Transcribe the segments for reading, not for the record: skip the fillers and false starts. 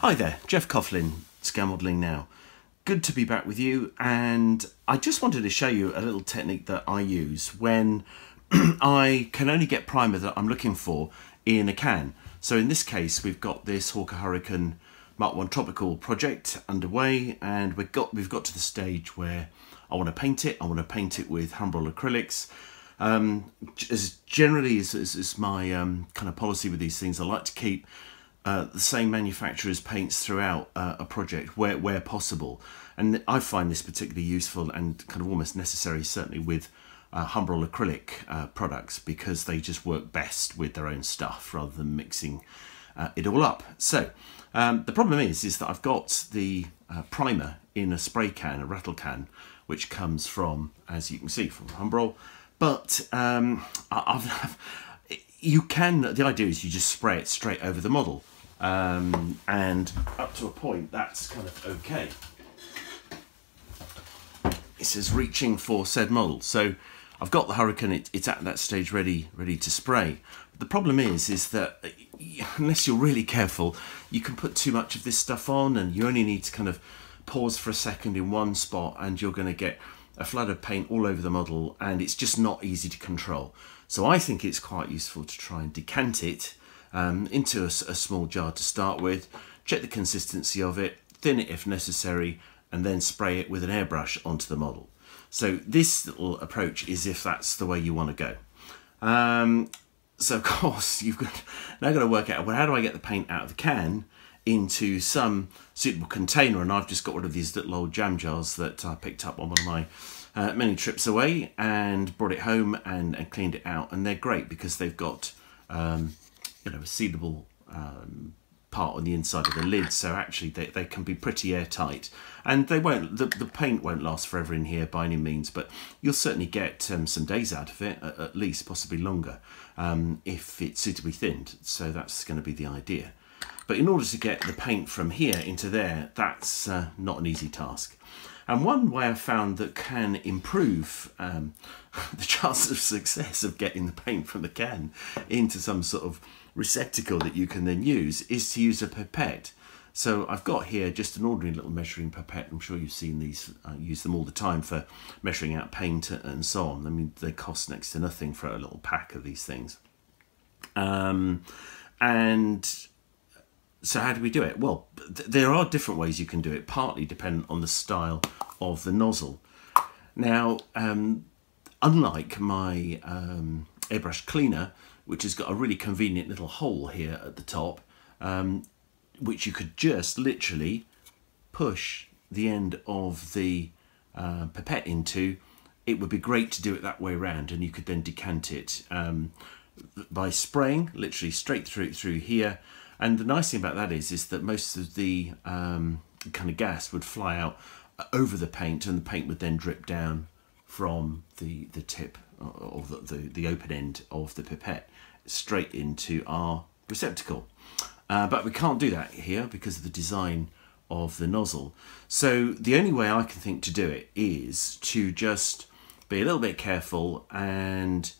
Hi there, Geoff Coughlin, Scale Modelling Now. Good to be back with you, and I just wanted to show you a little technique that I use when I can only get primer that I'm looking for in a can. So in this case, we've got this Hawker Hurricane Mk.1 Tropical project underway, and we've got to the stage where I want to paint it. I want to paint it with Humbrol acrylics. As generally is my kind of policy with these things, I like to keep the same manufacturer's paints throughout a project where possible, and I find this particularly useful and kind of almost necessary, certainly with Humbrol acrylic products, because they just work best with their own stuff rather than mixing it all up. So the problem is that I've got the primer in a spray can, a rattle can, which comes from, as you can see, from Humbrol, but you can, the idea is you just spray it straight over the model, and up to a point that's kind of okay. It says reaching for said model, so I've got the Hurricane, it's at that stage ready to spray. But the problem is that unless you're really careful, you can put too much of this stuff on, and you only need to kind of pause for a second in one spot and you're going to get a flood of paint all over the model, and it's just not easy to control. So I think it's quite useful to try and decant it into a small jar to start with, check the consistency of it, thin it if necessary, and then spray it with an airbrush onto the model. So this little approach is if that's the way you want to go. So of course you've now got to work out, well, how do I get the paint out of the can into some suitable container? And I've just got one of these little old jam jars that I picked up on one of my many trips away, and brought it home and cleaned it out, and they're great because they've got a sealable part on the inside of the lid, so actually they can be pretty airtight, and they won't, the paint won't last forever in here by any means, but you'll certainly get some days out of it, at least, possibly longer, if it's suitably thinned. So that's going to be the idea. But in order to get the paint from here into there, that's not an easy task. And one way I've found that can improve the chance of success of getting the paint from the can into some sort of receptacle that you can then use is to use a pipette. So I've got here just an ordinary little measuring pipette. I'm sure you've seen these. I use them all the time for measuring out paint and so on. I mean, they cost next to nothing for a little pack of these things. And so how do we do it? Well, there are different ways you can do it, partly dependent on the style of the nozzle. Now, unlike my airbrush cleaner, which has got a really convenient little hole here at the top, which you could just literally push the end of the pipette into, it would be great to do it that way around, and you could then decant it by spraying literally straight through here. And the nice thing about that is that most of the kind of gas would fly out over the paint, and the paint would then drip down from the tip or the open end of the pipette straight into our receptacle. But we can't do that here because of the design of the nozzle. So the only way I can think to do it is to just be a little bit careful and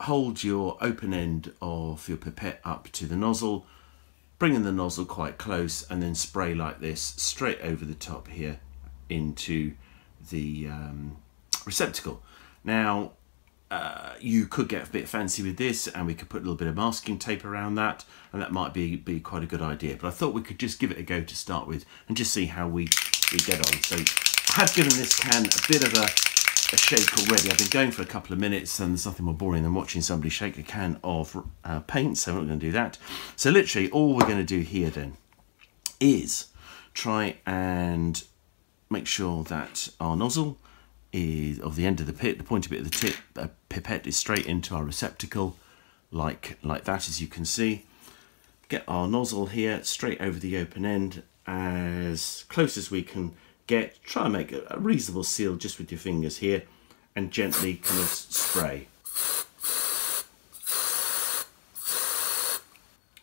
hold your open end of your pipette up to the nozzle, bringing the nozzle quite close, and then spray like this straight over the top here into the receptacle. Now, you could get a bit fancy with this, and we could put a little bit of masking tape around that, and that might be quite a good idea. But I thought we could just give it a go to start with and just see how we get on. So I have given this can a bit of a shake already. I've been going for a couple of minutes, and there's nothing more boring than watching somebody shake a can of paint, so we're not going to do that. So literally all we're going to do here then is try and make sure that our nozzle is of the end of the pointy bit of the tip pipette is straight into our receptacle, like that, as you can see. Get our nozzle here straight over the open end, as close as we can get. Try and make a reasonable seal just with your fingers here, and gently kind of spray.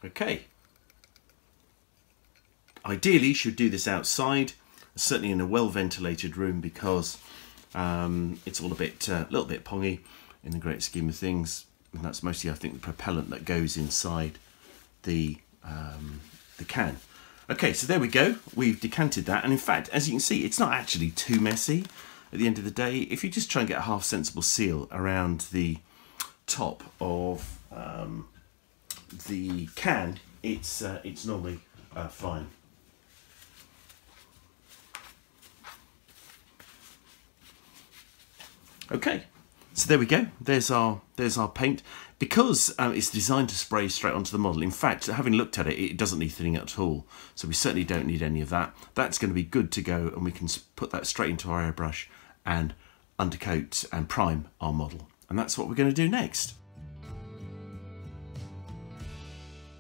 Okay. Ideally you should do this outside, certainly in a well ventilated room, because it's all a little bit pongy in the great scheme of things, and that's mostly, I think, the propellant that goes inside the can. Okay, so there we go. We've decanted that, and in fact, as you can see, it's not actually too messy at the end of the day. If you just try and get a half sensible seal around the top of the can, it's normally fine. Okay, so there we go. There's our paint. Because it's designed to spray straight onto the model, in fact, having looked at it, it doesn't need thinning at all. So we certainly don't need any of that. That's going to be good to go, and we can put that straight into our airbrush and undercoat and prime our model. And that's what we're going to do next.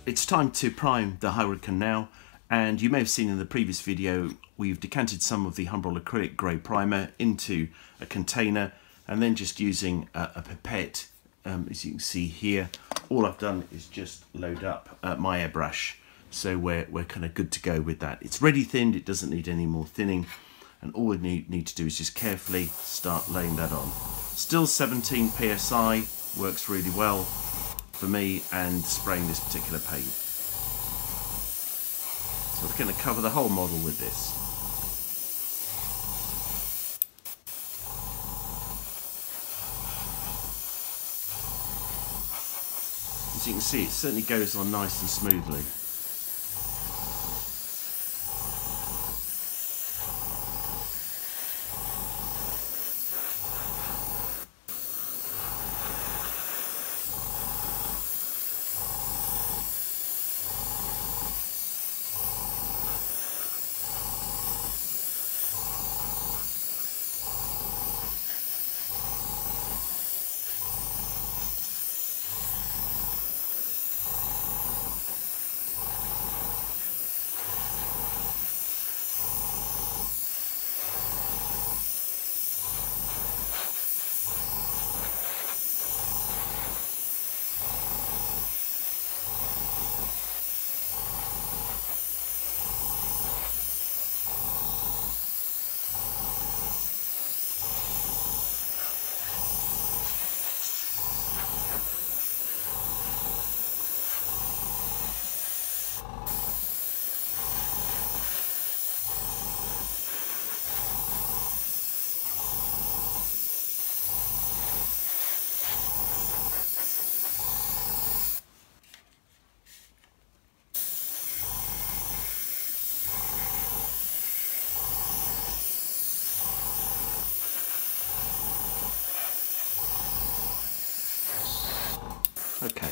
It's time to prime the Hurricane now, and you may have seen in the previous video, we've decanted some of the Humbrol acrylic grey primer into a container, and then just using a pipette. As you can see here, all I've done is just load up my airbrush, so we're kind of good to go with that. It's ready thinned, it doesn't need any more thinning, and all we need to do is just carefully start laying that on. Still 17 psi, works really well for me, and spraying this particular paint. So we're going to cover the whole model with this. As you can see, it certainly goes on nice and smoothly. Okay,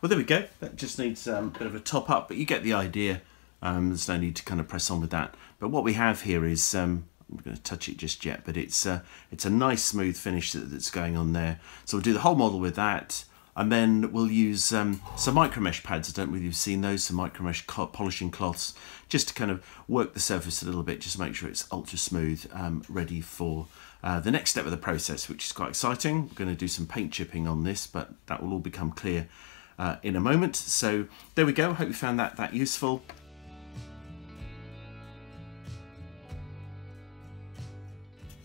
well there we go. That just needs a bit of a top up, but you get the idea. There's no need to kind of press on with that. But what we have here is, I'm not going to touch it just yet, but it's a nice smooth finish that's going on there. So we'll do the whole model with that, and then we'll use some Micromesh pads. I don't know if you've seen those, some Micromesh polishing cloths, just to kind of work the surface a little bit, just to make sure it's ultra smooth, ready for the next step of the process, which is quite exciting. We're going to do some paint chipping on this, but that will all become clear in a moment. So there we go. Hope you found that useful.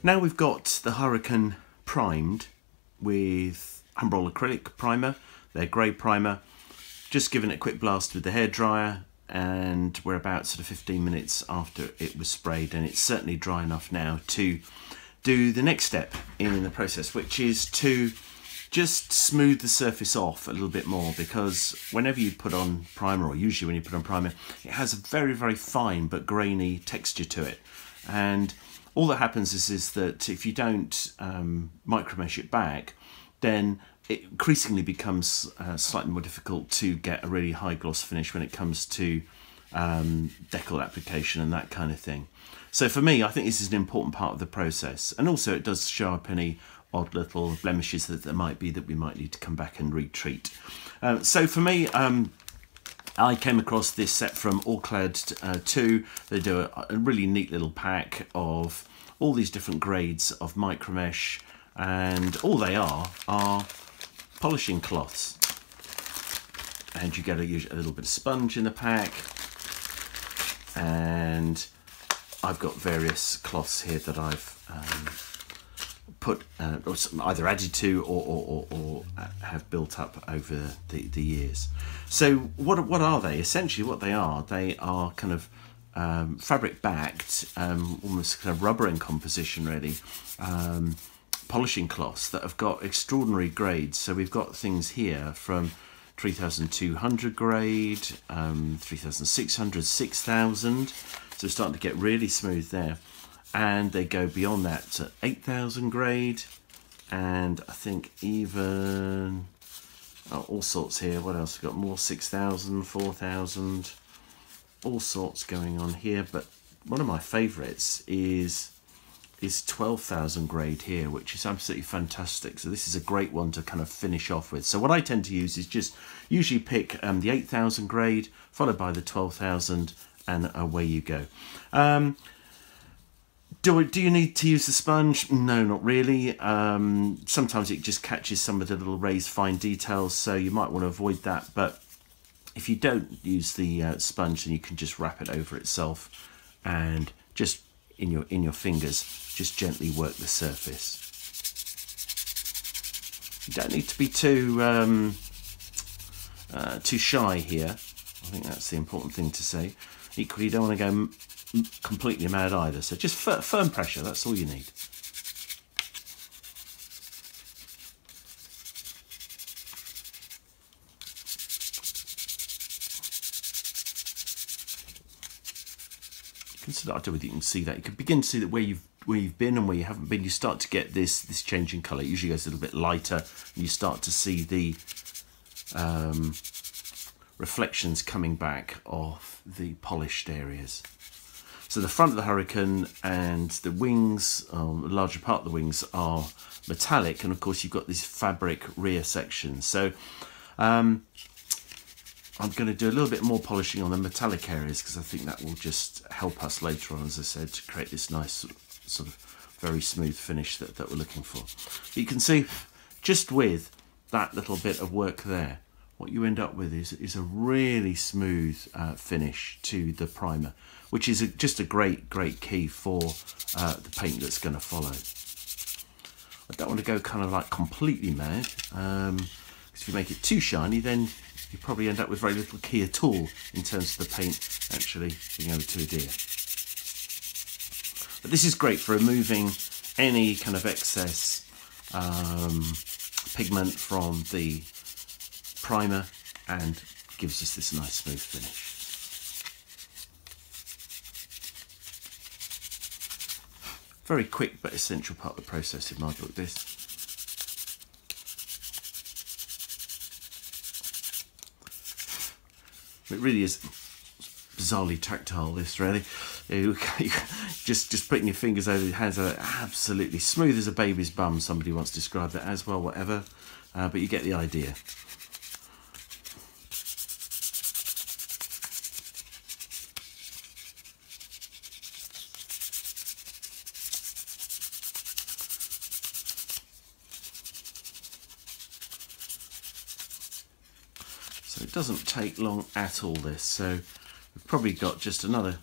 Now we've got the Hurricane primed with Humbrol acrylic primer, their grey primer. Just giving it a quick blast with the hairdryer, and we're about sort of 15 minutes after it was sprayed, and it's certainly dry enough now to do the next step in the process, which is to just smooth the surface off a little bit more, because whenever you put on primer, or usually when you put on primer, it has a very, very fine but grainy texture to it. And all that happens is that if you don't micromesh it back, then it increasingly becomes slightly more difficult to get a really high gloss finish when it comes to decal application and that kind of thing. So for me, I think this is an important part of the process, and also it does show up any odd little blemishes that there might be that we might need to come back and retreat. So for me, I came across this set from Allclad 2. They do a really neat little pack of all these different grades of Micromesh, and all they are polishing cloths. And you get a little bit of sponge in the pack, and I've got various cloths here that I've put either added to or have built up over the years. So what are they? Essentially what they are kind of fabric backed, almost kind of rubber in composition really, polishing cloths that have got extraordinary grades. So we've got things here from 3,200 grade, 3,600, 6,000. So it's starting to get really smooth there. And they go beyond that to 8,000 grade. And I think even, all sorts here. What else? We've got more 6,000, 4,000, all sorts going on here. But one of my favourites is 12,000 grade here, which is absolutely fantastic. So this is a great one to kind of finish off with. So what I tend to use is just usually pick the 8,000 grade, followed by the 12,000, and away you go. Do you need to use the sponge? No, not really. Sometimes it just catches some of the little raised fine details, so you might want to avoid that. But if you don't use the sponge, then you can just wrap it over itself and just in your fingers, just gently work the surface. You don't need to be too shy here. I think that's the important thing to say. Equally, you don't want to go completely mad either. So just firm pressure. That's all you need. Consider I do with you can see that you can begin to see that where you've been and where you haven't been. You start to get this change in colour. It usually goes a little bit lighter, and you start to see the reflections coming back off the polished areas. So the front of the Hurricane and the wings, the larger part of the wings, are metallic, and of course you've got these fabric rear sections. So I'm going to do a little bit more polishing on the metallic areas because I think that will just help us later on, as I said, to create this nice sort of very smooth finish that we're looking for. But you can see just with that little bit of work there, what you end up with is a really smooth finish to the primer, which is just a great key for the paint that's going to follow. I don't want to go kind of like completely mad, because if you make it too shiny, then you probably end up with very little key at all in terms of the paint actually being able to adhere. But this is great for removing any kind of excess pigment from the primer and gives us this nice smooth finish. Very quick but essential part of the process in my book, this. It really is bizarrely tactile, this really. Just putting your fingers over your hands are absolutely smooth as a baby's bum, somebody once described that as, well, whatever. But you get the idea. So it doesn't take long at all, this. So we've probably got just another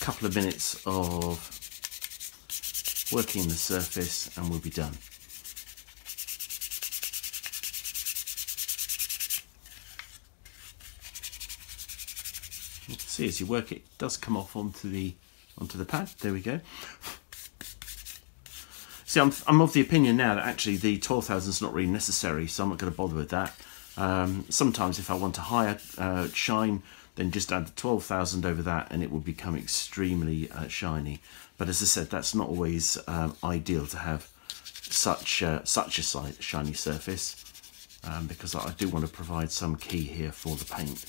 couple of minutes of working the surface and we'll be done. You can see as you work it does come off onto the pad. There we go. See, I'm of the opinion now that actually the 12,000 is not really necessary, so I'm not going to bother with that. Sometimes if I want a higher shine, then just add the 12,000 over that and it will become extremely shiny. But as I said, that's not always ideal to have such a shiny surface, because I do want to provide some key here for the paint.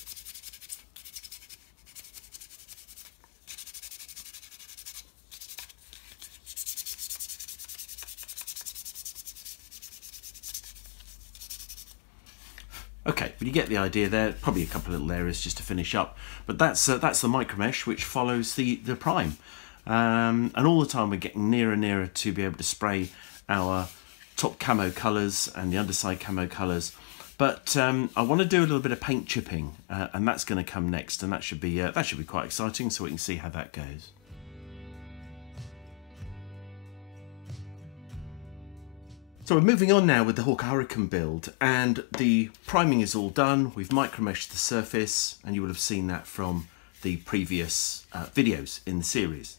Okay, but you get the idea there. Probably a couple of little areas just to finish up, but that's the Micromesh, which follows the prime, and all the time we're getting nearer and nearer to be able to spray our top camo colours and the underside camo colours. But I want to do a little bit of paint chipping, and that's going to come next, and that should be quite exciting. So we can see how that goes. So we're moving on now with the Hurricane build, and the priming is all done. We've micromeshed the surface, and you would have seen that from the previous videos in the series.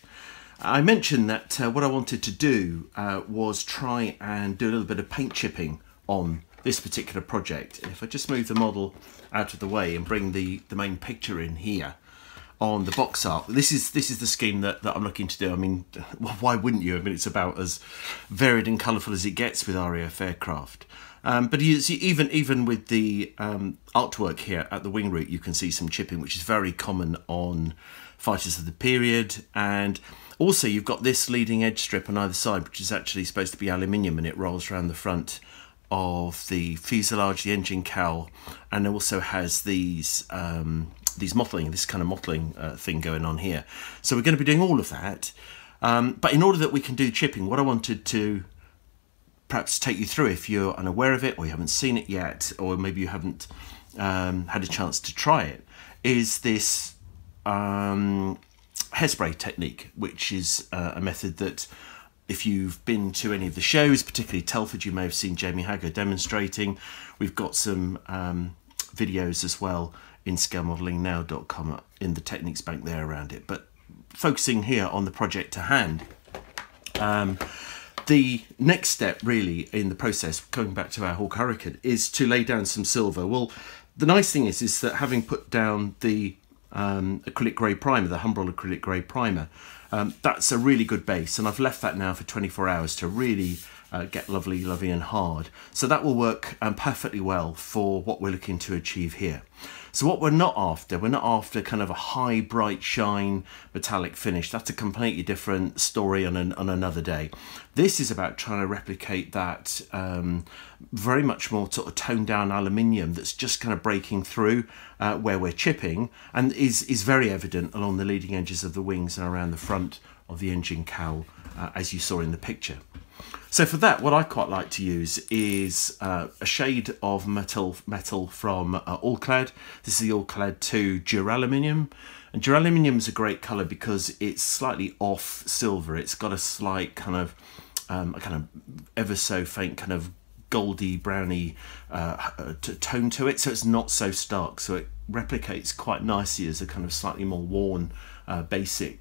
I mentioned that what I wanted to do was try and do a little bit of paint chipping on this particular project. And if I just move the model out of the way and bring the main picture in here on the box art, this is the scheme that I'm looking to do. I mean, why wouldn't you? I mean, it's about as varied and colourful as it gets with RAF aircraft. But you see, even with the artwork here at the wing root, you can see some chipping, which is very common on fighters of the period. And also you've got this leading edge strip on either side, which is actually supposed to be aluminium, and it rolls around the front of the fuselage, the engine cowl, and it also has these mottling, this kind of mottling thing going on here. So we're going to be doing all of that. But in order that we can do chipping, what I wanted to perhaps take you through, if you're unaware of it or you haven't seen it yet, or maybe you haven't had a chance to try it, is this hairspray technique, which is a method that, if you've been to any of the shows, particularly Telford, you may have seen Jamie Hagger demonstrating. We've got some videos as well in scalemodelingnow.com in the techniques bank there around it. But focusing here on the project to hand, the next step really in the process, coming back to our Hawk Hurricane, is to lay down some silver. Well, the nice thing is that having put down the acrylic grey primer, the Humbrol acrylic grey primer, that's a really good base, and I've left that now for 24 hours to really get lovely and hard. So that will work perfectly well for what we're looking to achieve here. So what we're not after kind of a high, bright shine metallic finish. That's a completely different story on another day. This is about trying to replicate that very much more sort of toned down aluminium that's just kind of breaking through where we're chipping, and is very evident along the leading edges of the wings and around the front of the engine cowl, as you saw in the picture. So for that, what I quite like to use is a shade of metal from Allclad. This is the Allclad 2 Duraluminium. And Duraluminium is a great colour because it's slightly off silver. It's got a slight kind of ever so faint kind of goldy browny tone to it, so it's not so stark, so it replicates quite nicely as a kind of slightly more worn basic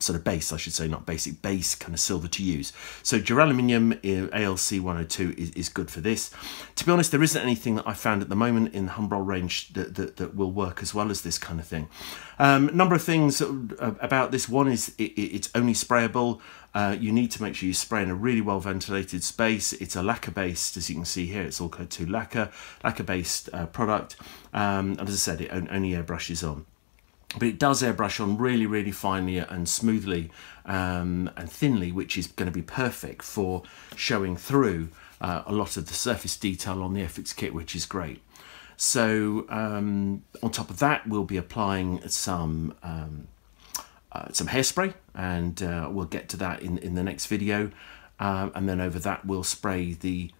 sort of base, I should say, not basic, base kind of silver to use. So Duraluminium ALC 102 is good for this. To be honest, there isn't anything that I found at the moment in the Humbrol range that will work as well as this kind of thing. Number of things about this. One is it's only sprayable. You need to make sure you spray in a really well ventilated space. It's a lacquer based, as you can see here, it's Allclad 2 lacquer based product, and as I said, it only airbrushes on. But it does airbrush on really finely and smoothly and thinly, which is going to be perfect for showing through a lot of the surface detail on the Airfix kit, which is great. So on top of that, we'll be applying some hairspray, and we'll get to that in the next video. And then over that, we'll spray the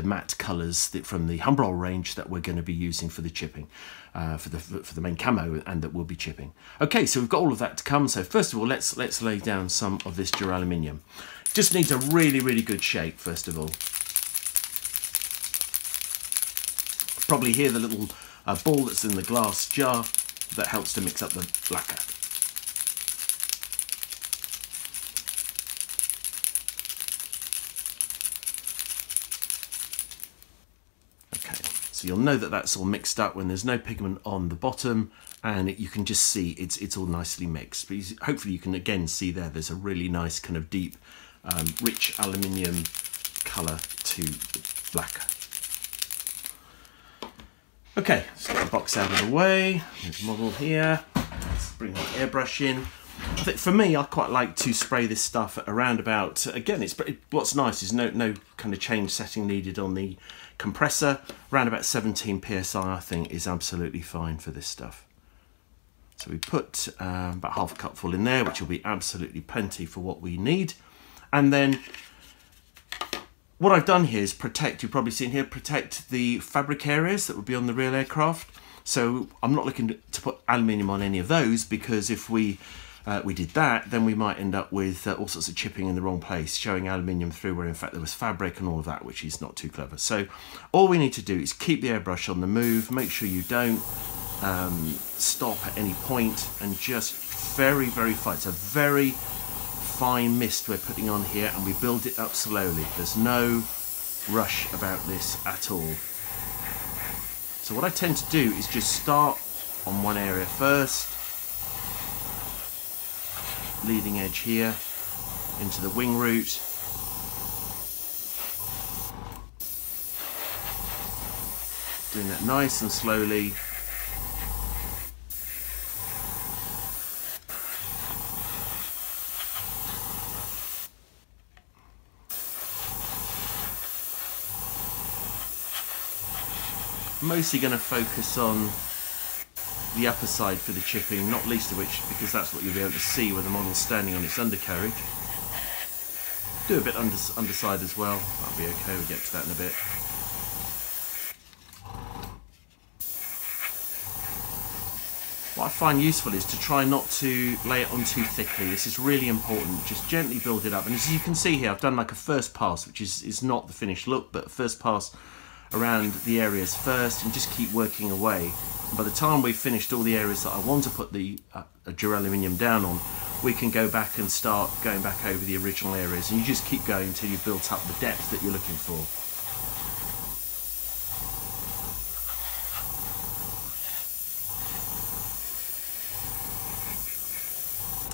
matte colours from the Humbrol range that we're going to be using for the chipping, for the main camo, and that we'll be chipping. Okay, so we've got all of that to come. So first of all, let's lay down some of this Duraluminium. Just needs a really good shake first of all. Probably hear the little ball that's in the glass jar that helps to mix up the lacquer. So you'll know that that's all mixed up when there's no pigment on the bottom, and you can just see it's all nicely mixed. But hopefully you can again see there's a really nice kind of deep, rich aluminium colour to the lacquer. Okay, let's get the box out of the way. There's the model here. Let's bring the airbrush in. I think for me, I quite like to spray this stuff around about, again, what's nice is no kind of change setting needed on the compressor. Around about 17 psi I think is absolutely fine for this stuff. So we put about half a cupful in there, which will be absolutely plenty for what we need. And then what I've done here is protect, you've probably seen here, protect the fabric areas that would be on the real aircraft. So I'm not looking to put aluminium on any of those, because if we we did that, then we might end up with all sorts of chipping in the wrong place, showing aluminium through where in fact there was fabric and all of that, which is not too clever. So all we need to do is keep the airbrush on the move, make sure you don't stop at any point, and just very, very fine. It's a very fine mist we're putting on here, and we build it up slowly. There's no rush about this at all. So what I tend to do is just start on one area first, leading edge here into the wing root, doing that nice and slowly. Mostly going to focus on the upper side for the chipping, not least of which because that's what you'll be able to see when the model's standing on its undercarriage. Do a bit underside as well, that'll be okay, we'll get to that in a bit. What I find useful is to try not to lay it on too thickly. This is really important. Just gently build it up, and as you can see here, I've done like a first pass, which is not the finished look, but first pass around the areas first, and just keep working away. And by the time we've finished all the areas that I want to put the dura-aluminium down on, we can go back and start going back over the original areas, and you just keep going until you've built up the depth that you're looking for.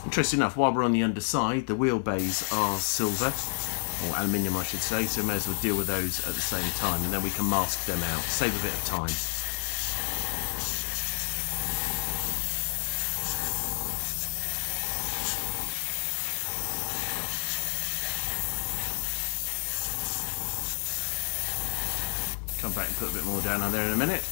Interesting enough, while we're on the underside, the wheel bays are silver, or aluminium I should say, so we may as well deal with those at the same time, and then we can mask them out, save a bit of time. Come back and put a bit more down on there in a minute.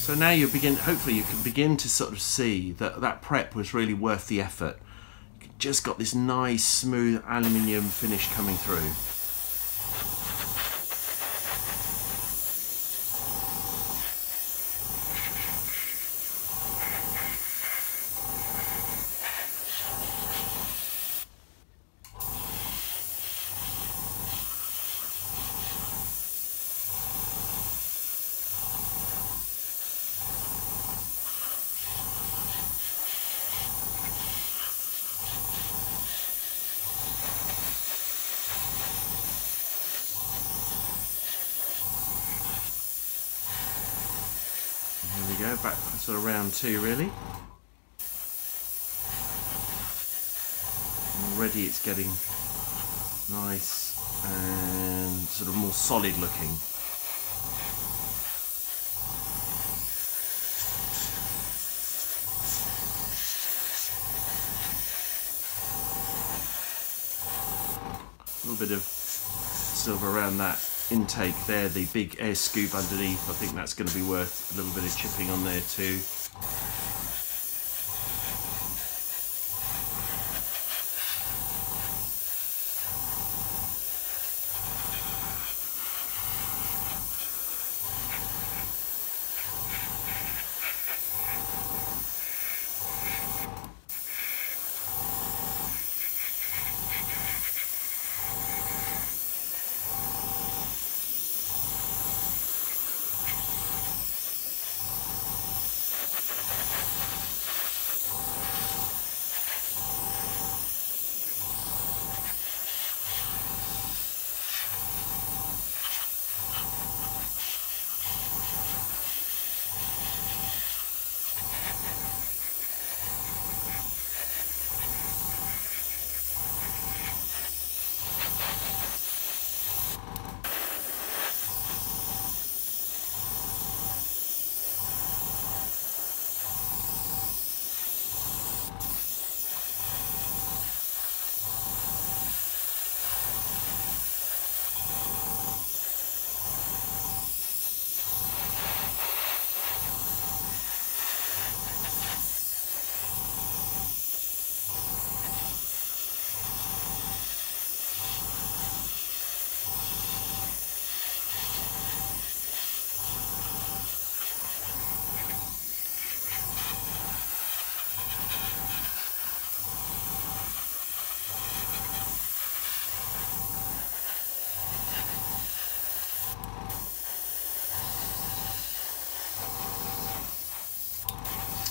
So now you begin, hopefully you can begin to sort of see that that prep was really worth the effort. You just got this nice smooth aluminium finish coming through. Go back for sort of round two really. Already it's getting nice and sort of more solid looking. A little bit of silver around that intake there, the big air scoop underneath. I think that's going to be worth a little bit of chipping on there too.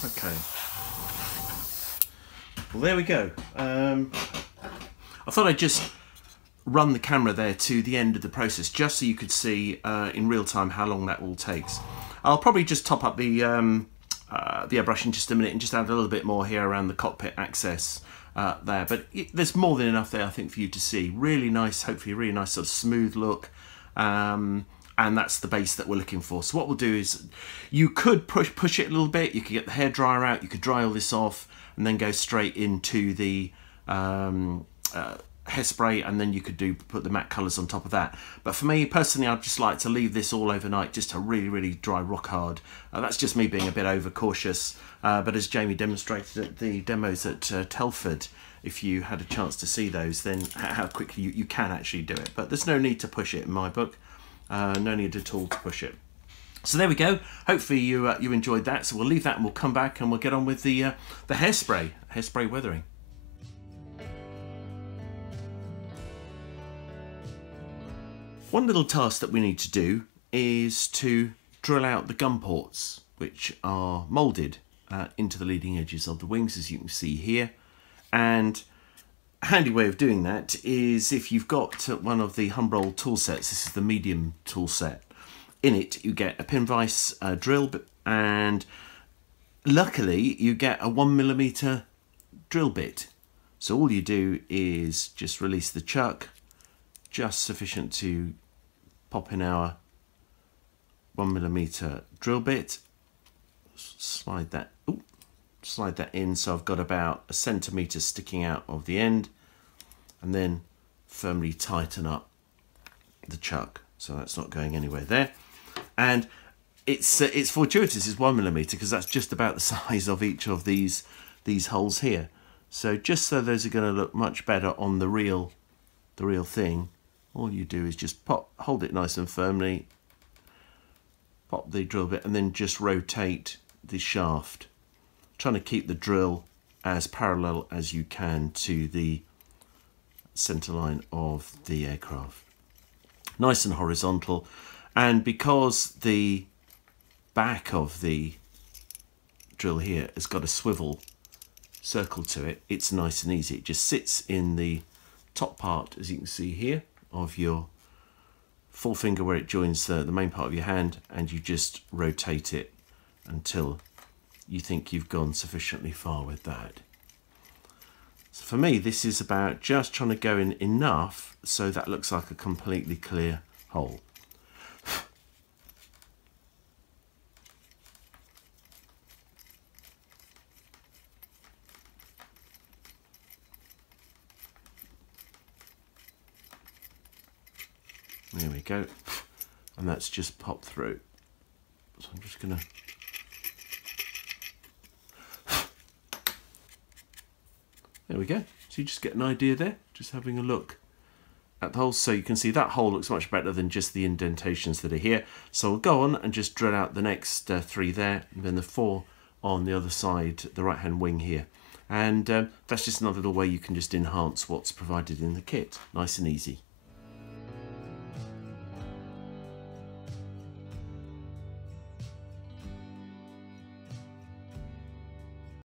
Okay. Well, there we go. I thought I'd just run the camera there to the end of the process, just so you could see in real time how long that all takes. I'll probably just top up the airbrush in just a minute and just add a little bit more here around the cockpit access there. But there's more than enough there, I think, for you to see. Really nice, hopefully a really nice sort of smooth look. And that's the base that we're looking for. So what we'll do is, you could push it a little bit. You could get the hairdryer out. You could dry all this off and then go straight into the hairspray, and then you could put the matte colours on top of that. But for me personally, I'd just like to leave this all overnight just to really dry rock hard. That's just me being a bit overcautious. But as Jamie demonstrated at the demos at Telford, if you had a chance to see those, then how quickly you can actually do it. But there's no need to push it in my book. No need at all to push it. So there we go. Hopefully you enjoyed that. So we'll leave that and we'll come back and we'll get on with the hairspray weathering. One little task that we need to do is to drill out the gun ports, which are moulded into the leading edges of the wings, as you can see here. And a handy way of doing that is if you've got one of the Humbrol tool sets. This is the medium tool set. In it you get a pin vise drill, and luckily you get a 1mm drill bit. So all you do is just release the chuck, just sufficient to pop in our 1mm drill bit, slide that in, so I've got about 1 centimetre sticking out of the end, and then firmly tighten up the chuck so that's not going anywhere there. And it's fortuitous it's 1mm because that's just about the size of each of these holes here. So just so those are going to look much better on the real thing, all you do is just hold it nice and firmly, pop the drill bit, and then just rotate the shaft, trying to keep the drill as parallel as you can to the center line of the aircraft. Nice and horizontal. And because the back of the drill here has got a swivel circle to it, it's nice and easy. It just sits in the top part, as you can see here, of your full finger where it joins the main part of your hand, and you just rotate it until you think you've gone sufficiently far with that. So for me, this is about just trying to go in enough so that looks like a completely clear hole. There we go, and that's just popped through. So I'm just gonna there we go. So you just get an idea there, just having a look at the holes. So you can see that hole looks much better than just the indentations that are here. So we'll go on and just drill out the next 3 there, and then the 4 on the other side, the right hand wing here. And that's just another little way you can just enhance what's provided in the kit. Nice and easy.